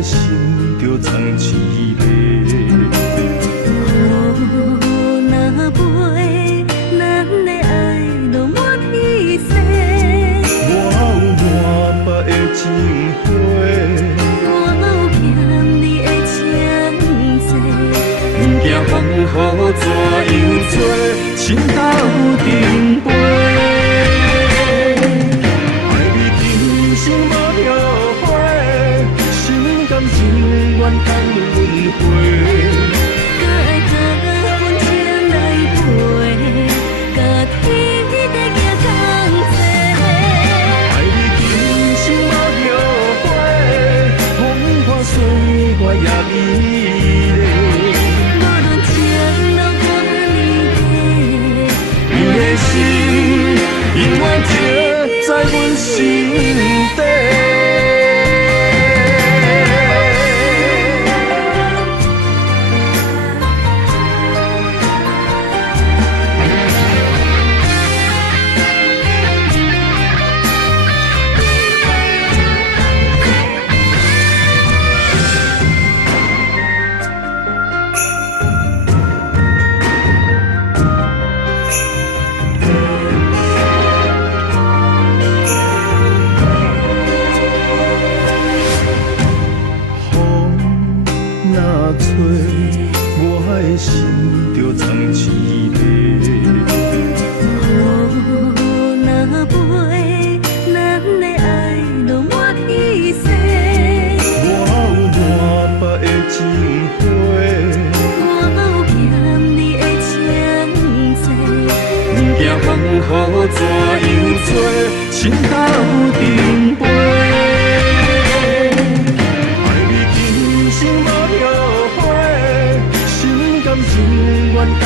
的心就藏一个。雨若飞，咱的爱就满天星。我有满腹的情花，我有欠你的情债，不惊风雨怎样做，心斗阵飞。爱你今生无后悔，心甘情愿等轮回。搁爱甲温情来陪，甲天地行同齐。爱你今生无后悔，风花雪月也美丽。无论情路多年月，你的心永远刻在阮心底。若吹，我的心就藏一个。雨若飞，咱的爱就满天星。我有满腹的情花，我有欠你的情债，不惊风雨怎样做，心斗阵飞。爱你今生无后悔，心甘情愿等